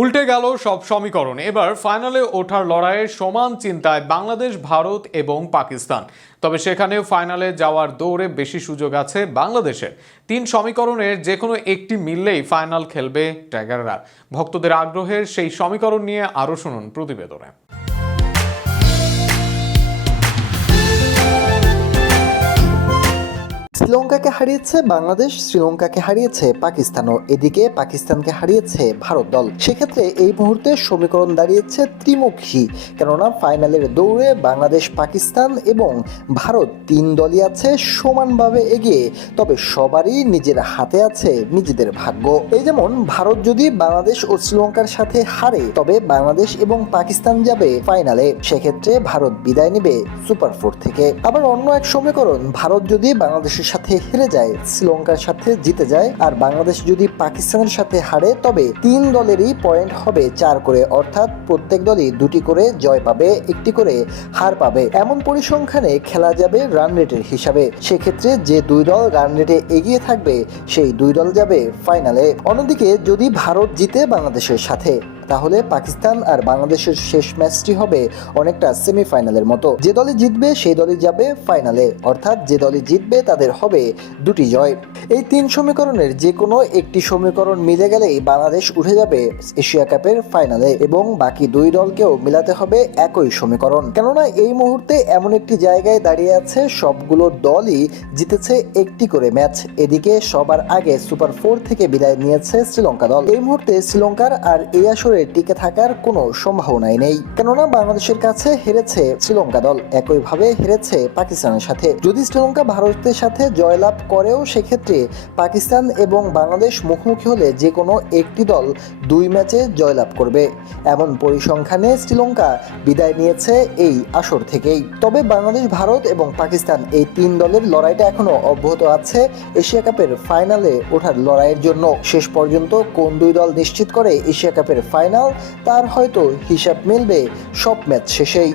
উল্টে গেল সব সমীকরণ। এবার ফাইনালে ওঠার লড়াইয়ে সমান চিন্তায় বাংলাদেশ, ভারত এবং পাকিস্তান। তবে সেখানে ফাইনালে যাওয়ার দৌড়ে বেশি সুযোগ আছে বাংলাদেশের। তিন সমীকরণের যে কোনো একটি মিললেই ফাইনাল খেলবে টাইগাররা ভক্তদের আগ্রহের সেই সমীকরণ নিয়ে আরও শুনুন প্রতিবেদনে। শ্রীলঙ্কাকে হারিয়েছে বাংলাদেশ, শ্রীলঙ্কাকে হারিয়েছে পাকিস্তানও এদিকে পাকিস্তানকে হারিয়েছে ভারত দল। সেক্ষেত্রে এই মুহূর্তে সমীকরণ দাঁড়িয়েছে ত্রিমুখী, কেননা ফাইনালের দৌড়ে বাংলাদেশ, পাকিস্তান এবং ভারত তিন দলই আছে সমানভাবে এগিয়ে, তবে সবারই নিজের হাতে আছে নিজেদের ভাগ্য। এই যেমন ভারত যদি বাংলাদেশ ও শ্রীলঙ্কার সাথে হারে, তবে বাংলাদেশ এবং পাকিস্তান যাবে ফাইনালে। সেক্ষেত্রে ভারত বিদায় নেবে সুপার ফোর থেকে। আবার অন্য এক সমীকরণ, ভারত যদি বাংলাদেশের সাথে হেরে যায়, শ্রীলঙ্কার সাথে জিতে যায়। আর বাংলাদেশ যদি পাকিস্তানের সাথে হারে, তবে তিন দলেরই পয়েন্ট হবে চার করে। অর্থাৎ প্রত্যেক দলই দুটি করে জয় পাবে, একটি করে হার পাবে। এমন পরিসংখ্যানে খেলা যাবে রান রেটের হিসাবে। সেক্ষেত্রে যে দুই দল রান রেটে এগিয়ে থাকবে, সেই দুই দল যাবে ফাইনালে অন্যদিকে যদি ভারত জিতে বাংলাদেশের সাথে তাহলে পাকিস্তান আর বাংলাদেশের শেষ ম্যাচটি হবে অনেকটা সেমিফাইনালের মতো। যে দলে জিতবে, সেই দলই যাবে ফাইনালে। অর্থাৎ যে দলই জিতবে, তাদের হবে দুটি জয়। এই তিন সমীকরণের যে কোনো একটি সমীকরণ মিলে গেলেই বাংলাদেশ উঠে যাবে এশিয়া কাপের ফাইনালে এবং বাকি দুই দলকেও মিলাতে হবে একই সমীকরণ। কেননা এই মুহূর্তে এমন একটি জায়গায় দাঁড়িয়ে আছে সবগুলো দলই জিতেছে একটি করে ম্যাচ। এদিকে সবার আগে সুপার ফোর থেকে বিদায় নিয়েছে শ্রীলঙ্কা দল। এই মুহূর্তে শ্রীলঙ্কার আর এই আসরে টিকে থাকার কোনো সম্ভাবনাই নেই। কেননা বাংলাদেশের কাছে হেরেছে শ্রীলঙ্কা দল। একইভাবে হেরেছে পাকিস্তানের সাথে। যদি শ্রীলঙ্কা ভারতের সাথে জয়লাভ করেও, সেক্ষেত্রে পাকিস্তান এবং বাংলাদেশ মুখোমুখি হলে যে কোনো একটি দল দুই ম্যাচে জয়লাভ করবে। এমন পরিসংখ্যানে শ্রীলঙ্কা বিদায় নিয়েছে এই আসর থেকেই। তবে বাংলাদেশ, ভারত এবং পাকিস্তান এই তিন দলের লড়াইটা এখনও অব্যাহত আছে এশিয়া কাপের ফাইনালে ওঠার লড়াইয়ের জন্য। শেষ পর্যন্ত কোন দুই দল নিশ্চিত করে এশিয়া কাপের ফাইনাল তার হয়তো হিসাব মিলবে সব ম্যাচ শেষেই।